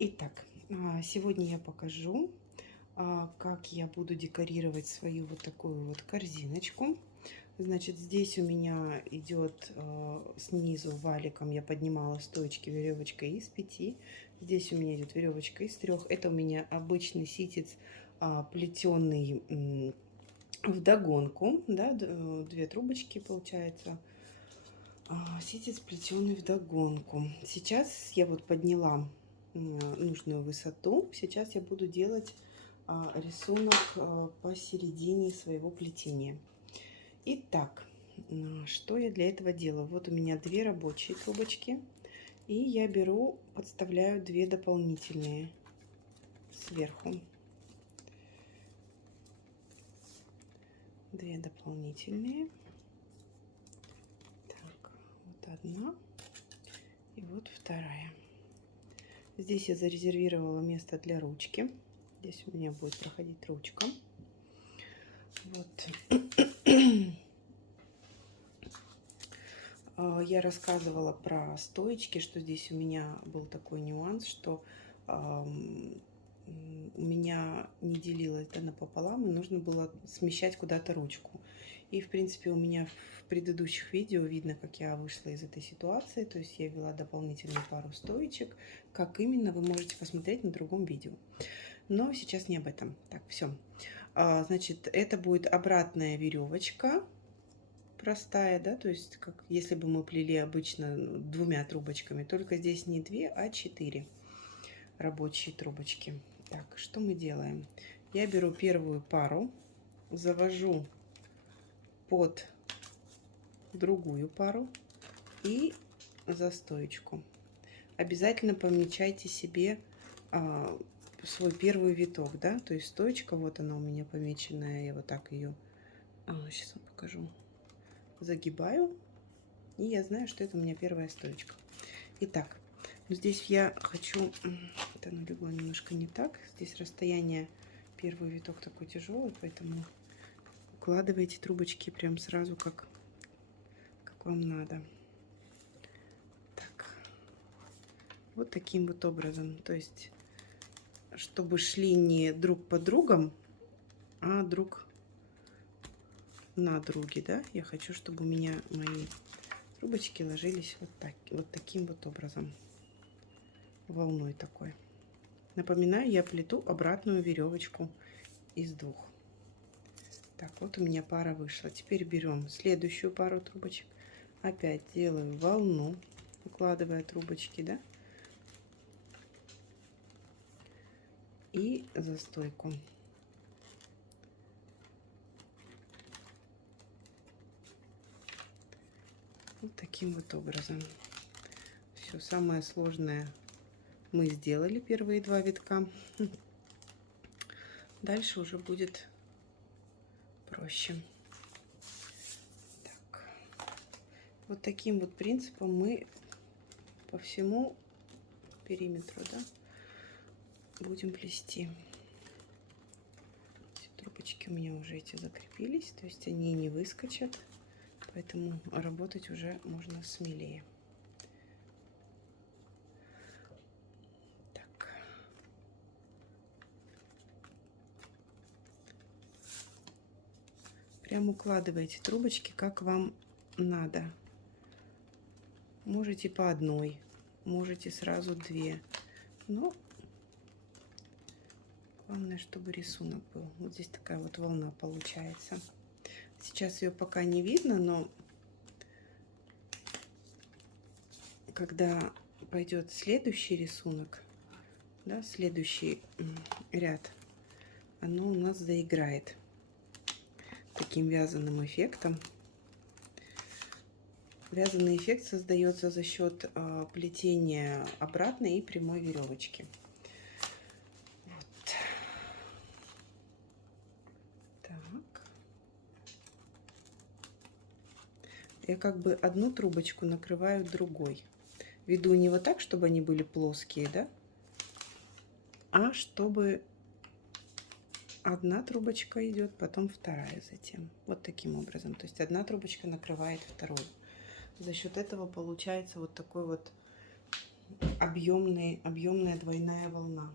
Итак, сегодня я покажу, как я буду декорировать свою вот такую вот корзиночку. Значит, здесь у меня идет снизу валиком, я поднимала стоечки веревочкой из 5. Здесь у меня идет веревочка из 3. Это у меня обычный ситец плетеный вдогонку, да, 2 трубочки получается. Ситец плетеный вдогонку. Сейчас я вот подняла нужную высоту. Сейчас я буду делать рисунок посередине своего плетения. Итак, что я для этого делаю? Вот у меня 2 рабочие трубочки. И я беру, подставляю 2 дополнительные сверху. 2 дополнительные. Так, вот одна. И вот вторая. Здесь я зарезервировала место для ручки. Здесь у меня будет проходить ручка. Вот. Я рассказывала про стоечки, что здесь у меня был такой нюанс, что у меня не делилось, да, напополам, и нужно было смещать куда-то ручку. И, в принципе, у меня в предыдущих видео видно, как я вышла из этой ситуации. То есть я ввела дополнительную пару стоечек. Как именно, вы можете посмотреть на другом видео. Но сейчас не об этом. Так, все. Значит, это будет обратная веревочка. Простая, да, то есть как если бы мы плели обычно 2 трубочками. Только здесь не 2, а 4 рабочие трубочки. Так, что мы делаем? Я беру первую пару, завожу под другую пару и за стоечку. Обязательно помечайте себе свой первый виток, да, то есть стоечка, вот она у меня помеченная, я вот так ее, сейчас вам покажу, загибаю, и я знаю, что это у меня первая стоечка. Итак, здесь я хочу, это оно легло немножко не так, здесь расстояние, первый виток такой тяжелый, поэтому укладывайте трубочки прям сразу, как вам надо. Так, вот таким вот образом, то есть чтобы шли не друг по другом, а друг на друге, да, я хочу, чтобы у меня мои трубочки ложились вот таким вот образом, волной такой. Напоминаю, я плету обратную веревочку из 2. Так, вот у меня пара вышла. Теперь берем следующую пару трубочек. Опять делаю волну, укладывая трубочки, да, и за стойку. Вот таким вот образом. Все самое сложное мы сделали, первые 2 витка. Дальше уже будет проще. Так. Вот таким вот принципом мы по всему периметру, да, будем плести. Трубочки у меня уже эти закрепились, то есть они не выскочат, поэтому работать уже можно смелее. Так. Прям укладывайте трубочки, как вам надо. Можете по одной, можете сразу 2, но главное, чтобы рисунок был. Вот здесь такая вот волна получается. Сейчас ее пока не видно, но когда пойдет следующий рисунок, да, следующий ряд, оно у нас заиграет таким вязаным эффектом. Вязаный эффект создается за счет плетения обратной и прямой веревочки. Вот. Так. Я как бы одну трубочку накрываю другой. Веду не вот так, чтобы они были плоские, да, а чтобы одна трубочка идет, потом вторая затем. Вот таким образом. То есть одна трубочка накрывает вторую. За счет этого получается вот такой вот объемная двойная волна.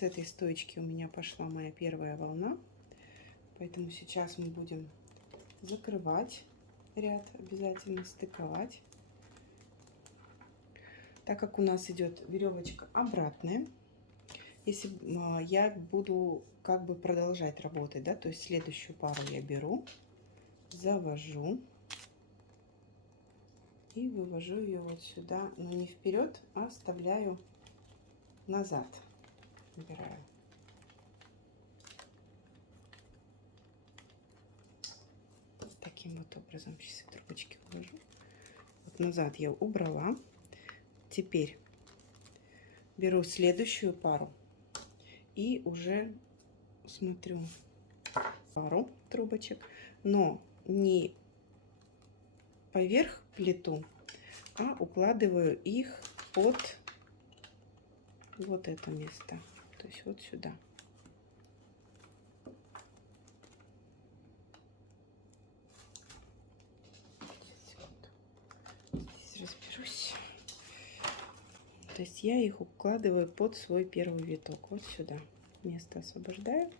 С этой стоечки у меня пошла моя первая волна, поэтому сейчас мы будем закрывать ряд, обязательно стыковать. Так как у нас идет веревочка обратная, если я буду как бы продолжать работать, да, то есть следующую пару я беру, завожу и вывожу ее вот сюда, но не вперед, а оставляю назад. Убираю. Таким вот образом. Сейчас я трубочки вложу. Вот назад я убрала. Теперь беру следующую пару и уже смотрю пару трубочек, но не поверх плиту, а укладываю их под вот это место, то есть вот сюда. Здесь разберусь. То есть я их укладываю под свой первый виток, вот сюда. Место освобождаю.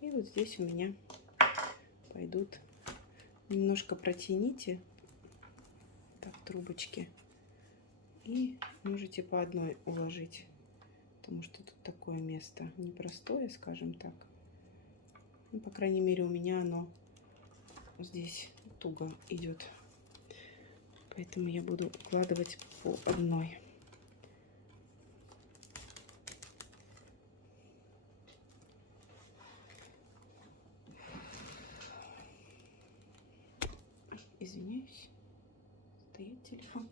И вот здесь у меня пойдут. Немножко протяните так трубочки. И можете по одной уложить. Потому что тут такое место непростое, скажем так. Ну, по крайней мере, у меня оно здесь туго идет. Поэтому я буду укладывать по одной. Извиняюсь, стоит телефон.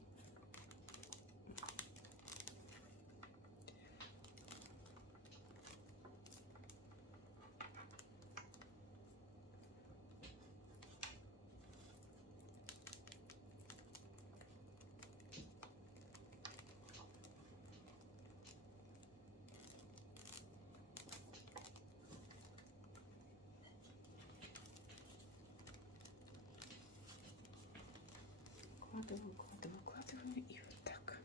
Укладываю и вот так.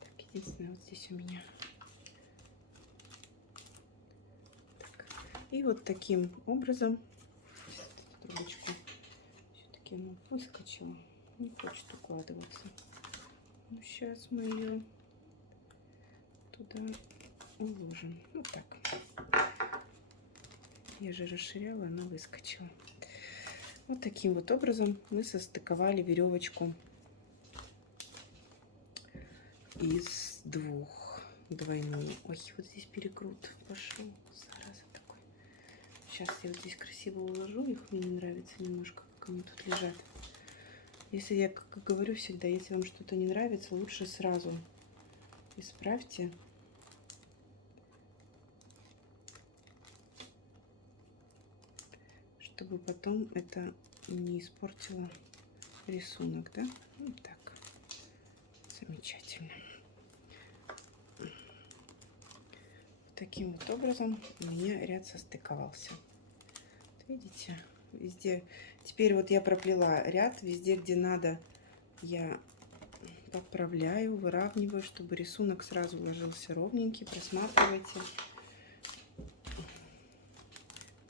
Так, единственное, вот здесь у меня. Так. И вот таким образом трубочку все-таки она выскочила, не хочет укладываться. Ну, сейчас мы ее туда уложим. Вот так. Я же расширяла, она выскочила. Вот таким вот образом мы состыковали веревочку из двух, двойную. Ой, вот здесь перекрут пошел, зараза такой. Сейчас я вот здесь красиво уложу их, мне не нравится немножко, как они тут лежат. Если я, как говорю всегда, если вам что-то не нравится, лучше сразу исправьте. Чтобы потом это не испортило рисунок, да? Вот так. Замечательно. Таким вот образом у меня ряд состыковался. Вот видите, везде. Теперь вот я проплела ряд, везде, где надо, я поправляю, выравниваю, чтобы рисунок сразу ложился ровненький. Просматривайте.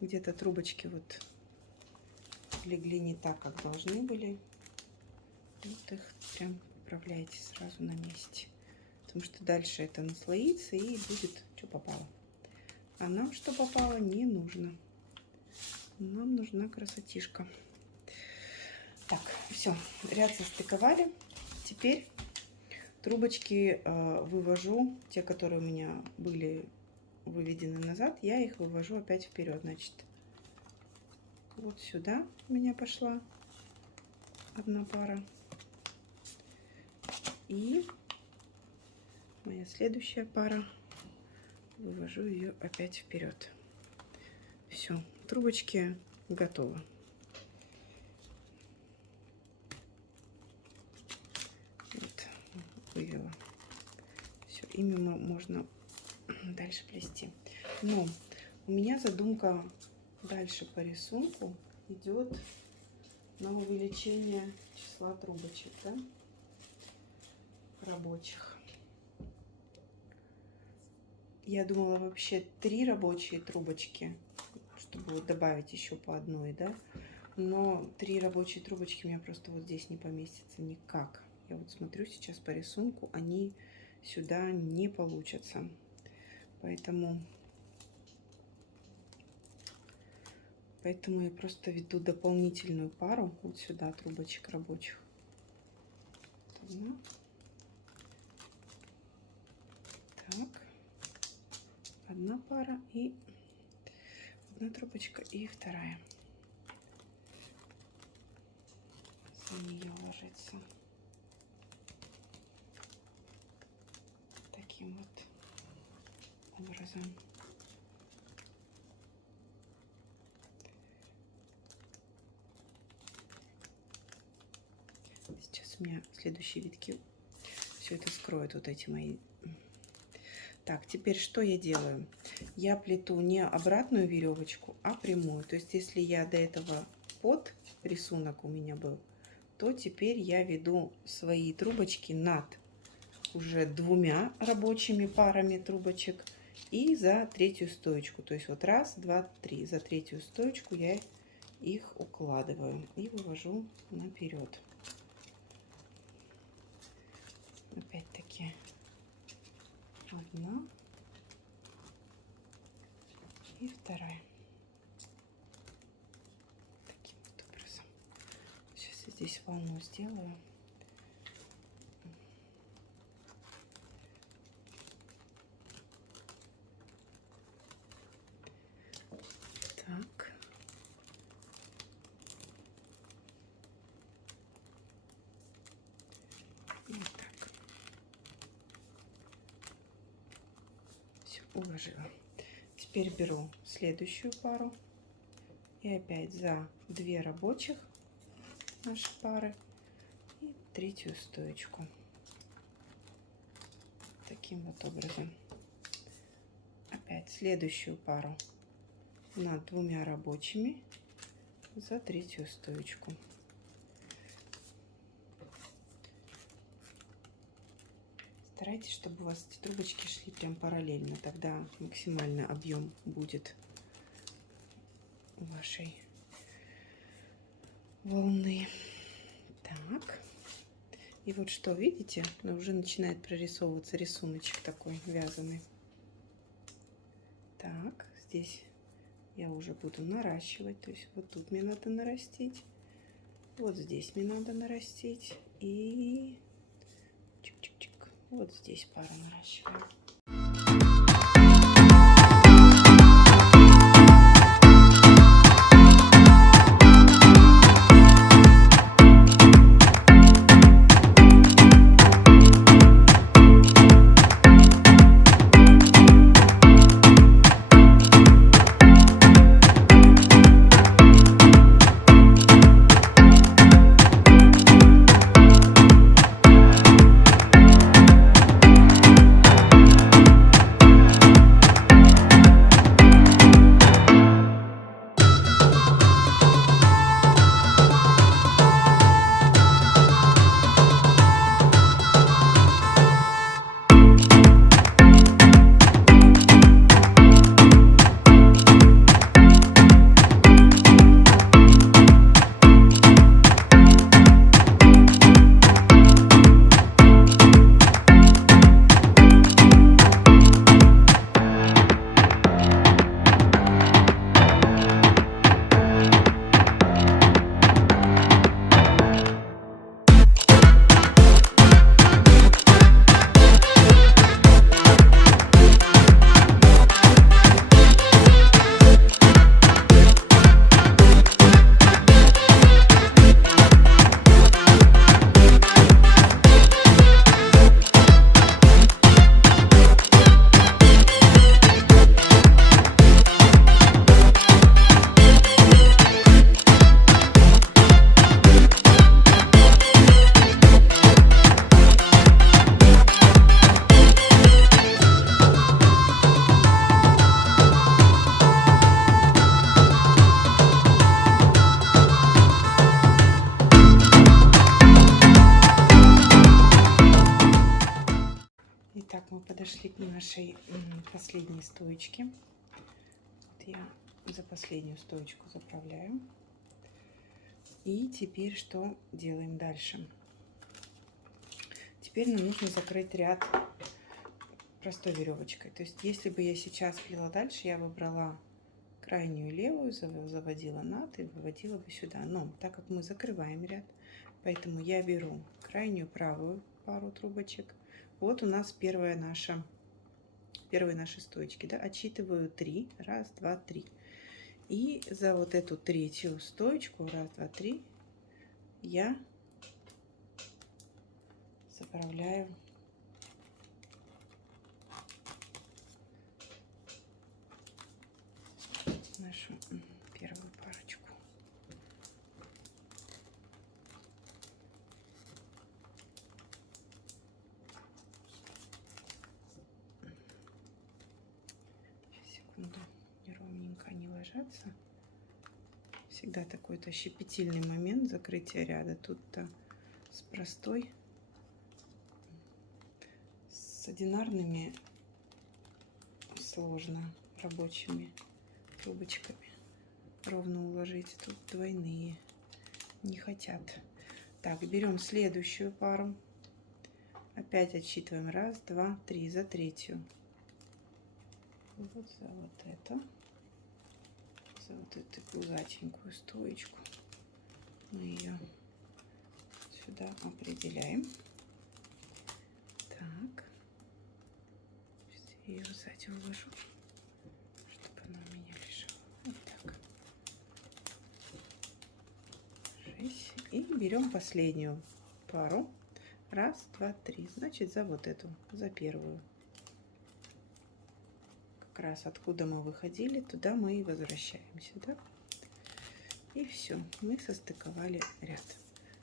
Где-то трубочки вот легли не так, как должны были. Вот их прям поправляйте сразу на месте. Потому что дальше это наслоится и будет, что попало. А нам, что попало, не нужно. Нам нужна красотишка. Так, все, ряд состыковали. Теперь трубочки вывожу, те, которые у меня были выведены назад, я их вывожу опять вперед. Значит, вот сюда у меня пошла одна пара. И моя следующая пара, вывожу ее опять вперед. Все, трубочки готовы. Вот, вывела. Все, ими можно дальше плести. Но у меня задумка дальше по рисунку идет на увеличение числа трубочек, да, рабочих. Я думала вообще 3 рабочие трубочки, чтобы добавить еще по одной, да. Но 3 рабочие трубочки у меня просто вот здесь не поместится никак. Я вот смотрю сейчас по рисунку, они сюда не получатся. Поэтому я просто веду дополнительную пару вот сюда трубочек рабочих. Одна. Так. Одна пара и одна трубочка и вторая. За нее ложится. Таким вот образом. Сейчас Сейчас у меня следующие витки все это скроют, вот эти мои. Так, теперь что я делаю? Я плету не обратную веревочку, а прямую. То есть, если я до этого под рисунок у меня был, то теперь я веду свои трубочки над уже двумя рабочими парами трубочек и за третью стоечку. То есть вот раз, два, три. За третью стоечку я их укладываю и вывожу наперед. Опять-таки одна и вторая. Таким вот образом. Сейчас я здесь волну сделаю. Так. И вот так. Все, уложила. Теперь беру следующую пару и опять за 2 рабочих наши пары и третью стоечку. Таким вот образом. Опять следующую пару над 2 рабочими за третью стоечку. Старайтесь, чтобы у вас эти трубочки шли прям параллельно, тогда максимальный объем будет у вашей волны. Так, и вот что, видите, уже начинает прорисовываться рисуночек такой вязаный. Так, здесь я уже буду наращивать, то есть вот тут мне надо нарастить, вот здесь мне надо нарастить и чик-чик-чик, вот здесь пару наращиваем. Итак, мы подошли к нашей последней стоечке. Вот я за последнюю стоечку заправляю. И теперь что делаем дальше? Теперь нам нужно закрыть ряд простой веревочкой. То есть, если бы я сейчас плела дальше, я бы брала крайнюю левую, заводила над и выводила бы сюда. Но так как мы закрываем ряд, поэтому я беру крайнюю правую пару трубочек. Вот у нас первые наши стоечки, да, отсчитываю 3, 1, 2, 3. И за вот эту третью стоечку, 1, 2, 3, я заправляю нашу первую парочку. ложатся. Всегда такой-то щепетильный момент закрытия ряда. Тут-то с простой, с одинарными сложно рабочими трубочками ровно уложить. Тут двойные не хотят. Так, берем следующую пару. Опять отсчитываем. 1, 2, 3 за третью. Вот за вот это. За вот эту пузатенькую стоечку. Мы ее сюда определяем. Так. Сейчас я ее сзади уложу, чтобы она у меня лежала. Вот так. 6. И берем последнюю пару. 1, 2, 3. Значит, за вот эту, за первую. Как раз откуда мы выходили, туда мы и возвращаемся, да? И все, мы состыковали ряд.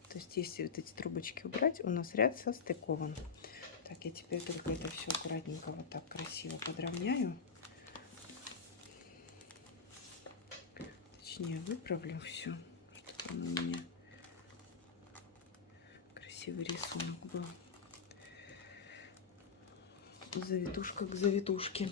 То есть, если вот эти трубочки убрать, у нас ряд состыкован. Так, я теперь только это все аккуратненько вот так красиво подровняю. Точнее, выправлю все, чтобы у меня красивый рисунок был. Завитушка к завитушке.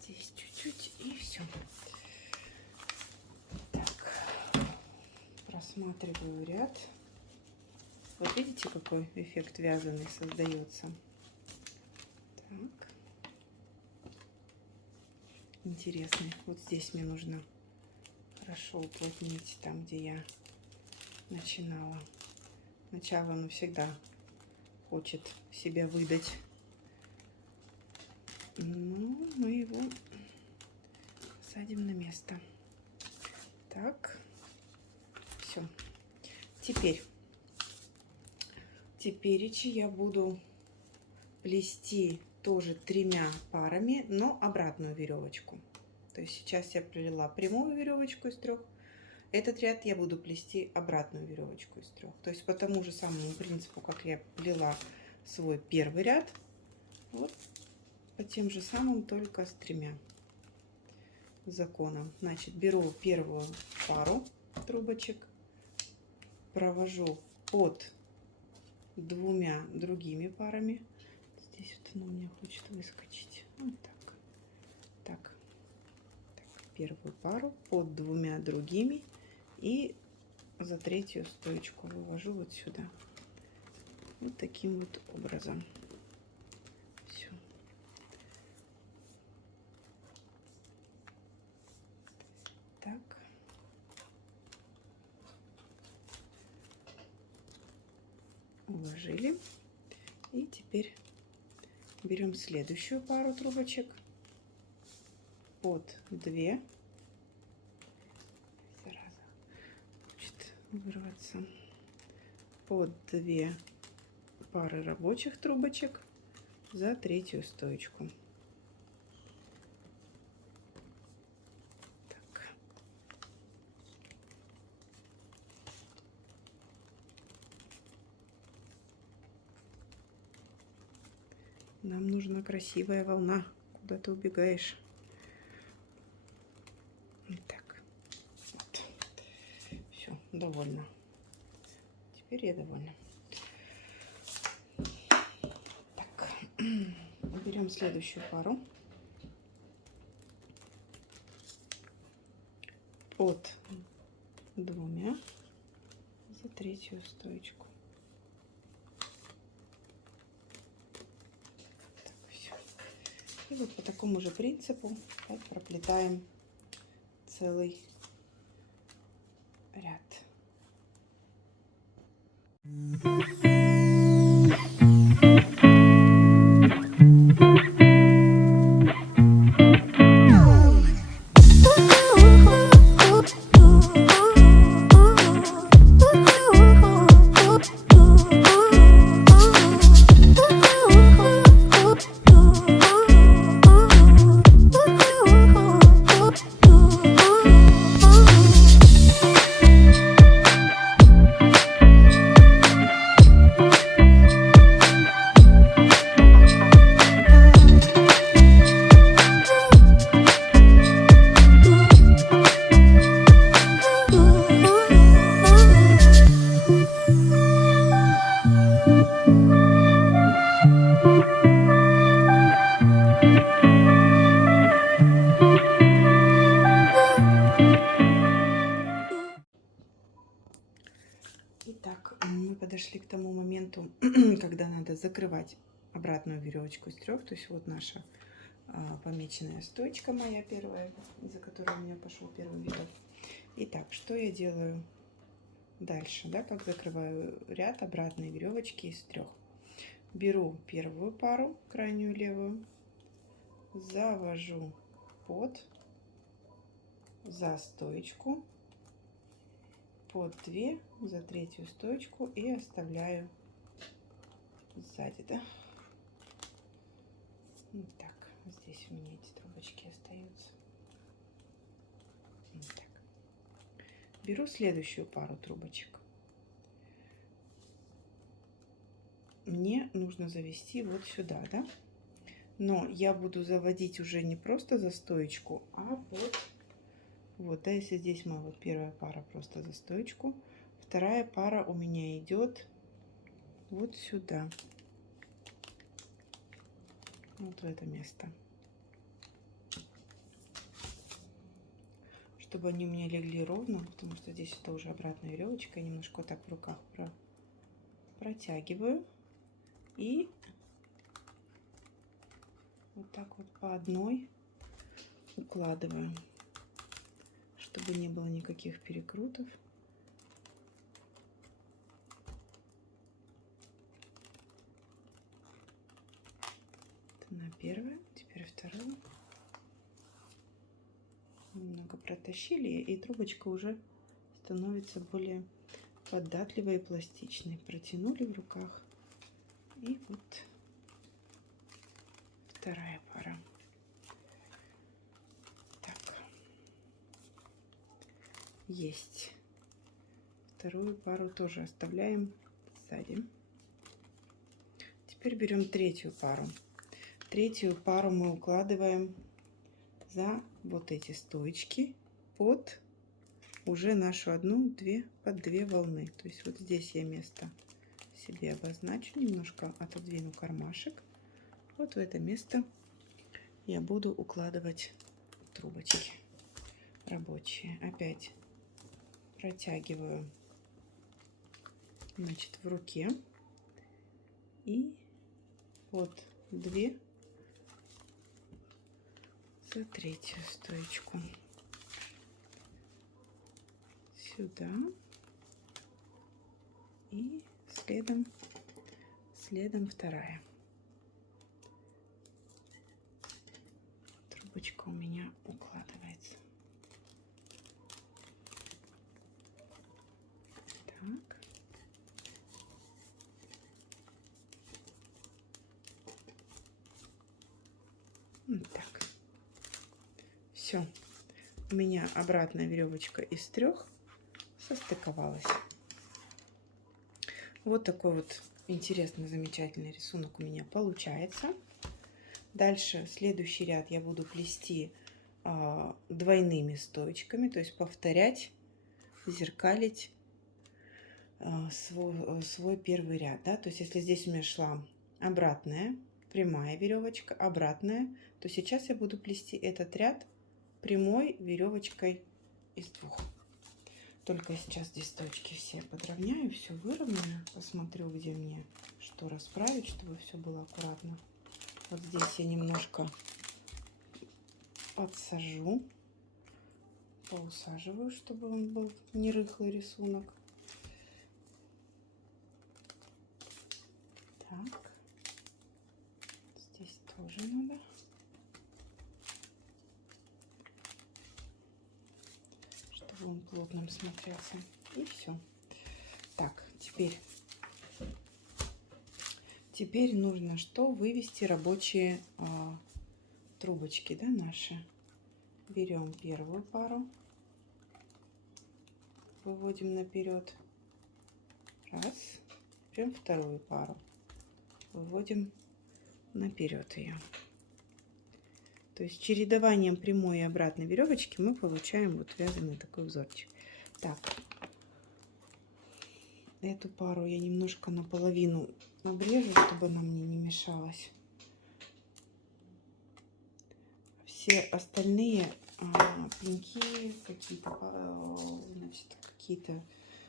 Здесь чуть-чуть и все. Так, просматриваю ряд. Вот видите, какой эффект вязаный создается. Так, интересный. Вот здесь мне нужно хорошо уплотнить, там, где я начинала. Начало оно всегда хочет себя выдать. Ну, мы его садим на место. Так, все. Теперь я буду плести тоже 3 парами, но обратную веревочку. То есть сейчас я плела прямую веревочку из 3. Этот ряд я буду плести обратную веревочку из 3. То есть по тому же самому принципу, как я плела свой первый ряд. Вот. По тем же самым, только с 3 законам. Значит, беру первую пару трубочек, провожу под 2 другими парами. Здесь вот она у меня хочет выскочить. Вот так. Так. Первую пару под 2 другими и за 3-ю стоечку вывожу вот сюда. Вот таким вот образом. Все. Так. Уложили. И теперь берем следующую пару трубочек под 2. Зараза, хочет вырваться. Под 2 пары рабочих трубочек за 3-ю стоечку. Нам нужна красивая волна. Куда ты убегаешь? Так. Вот. Все, довольна. Теперь я довольна. Так. Берем следующую пару. Под 2 за 3-ю стоечку. И вот по такому же принципу проплетаем целый ряд. Итак, мы подошли к тому моменту, когда надо закрывать обратную веревочку из 3. То есть вот наша помеченная стоечка моя первая, из-за которой у меня пошел первый видок. Итак, что я делаю дальше, да, как закрываю ряд обратной веревочки из 3. Беру первую пару, крайнюю левую, завожу под, за стоечку, под 2, за 3-ю стоечку и оставляю сзади, да. Вот так, здесь у меня эти трубочки остаются. Вот так. Беру следующую пару трубочек. Мне нужно завести вот сюда, да. Но я буду заводить уже не просто за стоечку, а под... Вот, да, если здесь моя вот первая пара просто за стоечку, вторая пара у меня идет вот сюда, вот в это место, чтобы они у меня легли ровно, потому что здесь это уже обратная веревочка. Я немножко вот так в руках протягиваю и вот так вот по одной укладываю, чтобы не было никаких перекрутов. Это на первую, теперь вторую. Немного протащили, и трубочка уже становится более податливой и пластичной. Протянули в руках, и вот вторая пара. Так, есть. Вторую пару тоже оставляем сзади. Теперь берем 3-ю пару. 3-ю пару мы укладываем за вот эти стоечки под уже нашу одну-две, под 2 волны. То есть вот здесь я место себе обозначу, немножко отодвину кармашек. Вот в это место я буду укладывать трубочки рабочие. Опять протягиваю, значит, в руке и вот 2 за 3-ю стоечку сюда и следом вторая трубочка у меня укладывается. Так. Вот так. Все. У меня обратная веревочка из 3 состыковалась. Вот такой вот интересный, замечательный рисунок у меня получается. Дальше следующий ряд я буду плести двойными стоечками, то есть повторять, зеркалить свой первый ряд, да. То есть если здесь у меня шла обратная прямая веревочка, обратная, то сейчас я буду плести этот ряд прямой веревочкой из 2. Только сейчас здесь стоечки все подровняю, все выровняю, посмотрю, где мне что расправить, чтобы все было аккуратно. Вот здесь я немножко подсажу, поусаживаю, чтобы он был не рыхлый рисунок. Так, здесь тоже надо. Чтобы он плотным смотрелся. И все. Так, теперь нужно что? Вывести рабочие трубочки, да, наши. Берем первую пару, выводим наперед. Раз. Берем вторую пару, выводим наперед ее. То есть чередованием прямой и обратной веревочки мы получаем вот вязаный такой узорчик. Так, эту пару я немножко наполовину обрежу, чтобы она мне не мешалась. Все остальные пеньки, какие-то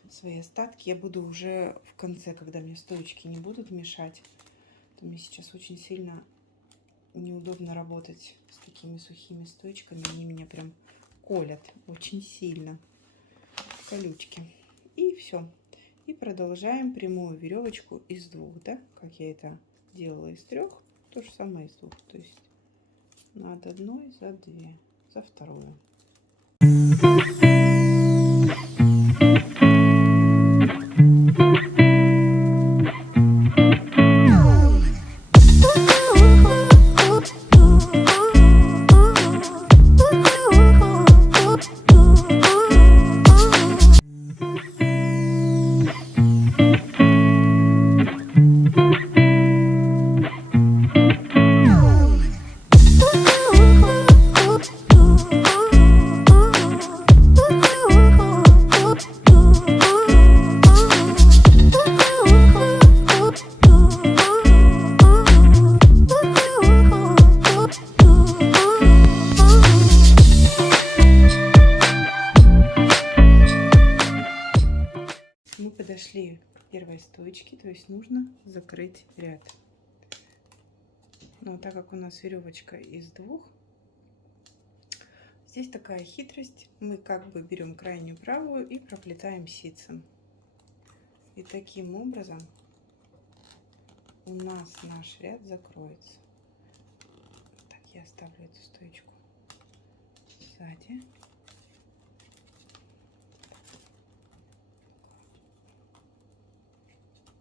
свои остатки. Я буду уже в конце, когда мне стоечки не будут мешать. То мне сейчас очень сильно неудобно работать с такими сухими стоечками. Они меня прям колят очень сильно. Колючки. И все. И продолжаем прямую веревочку из 2, да, как я это делала из 3, то же самое из 2. То есть над одной, за 2, за вторую. Мы подошли к первой стоечке, то есть нужно закрыть ряд. Но так как у нас веревочка из 2, здесь такая хитрость. Мы как бы берем крайнюю правую и проплетаем ситцем. И таким образом у нас наш ряд закроется. Так, я оставлю эту стоечку сзади.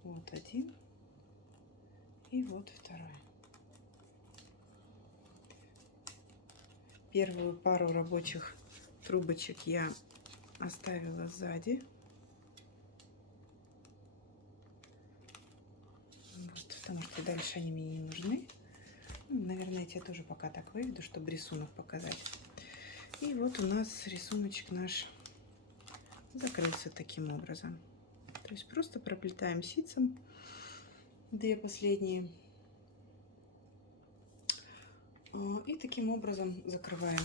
Вот один и вот второй. Первую пару рабочих трубочек я оставила сзади. Вот, потому что дальше они мне не нужны. Ну, наверное, я тебе тоже пока так выведу, чтобы рисунок показать. И вот у нас рисуночек наш закрылся таким образом. То есть просто проплетаем ситцем 2 последние. И таким образом закрываем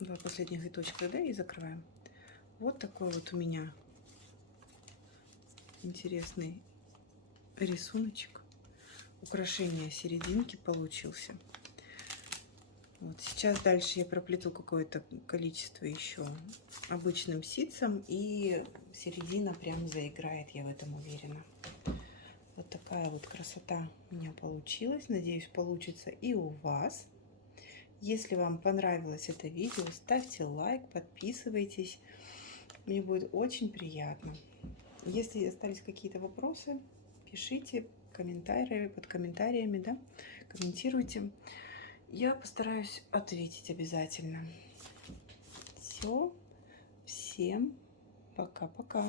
2 последних виточка, да, и закрываем. Вот такой вот у меня интересный рисуночек. Украшение серединки получился. Вот сейчас дальше я проплету какое-то количество еще обычным ситцем, и середина прям заиграет, я в этом уверена. Вот такая вот красота у меня получилась. Надеюсь, получится и у вас. Если вам понравилось это видео, ставьте лайк, подписывайтесь. Мне будет очень приятно. Если остались какие-то вопросы, пишите комментарии, под комментариями, да, комментируйте. Я постараюсь ответить обязательно. Все, всем пока-пока.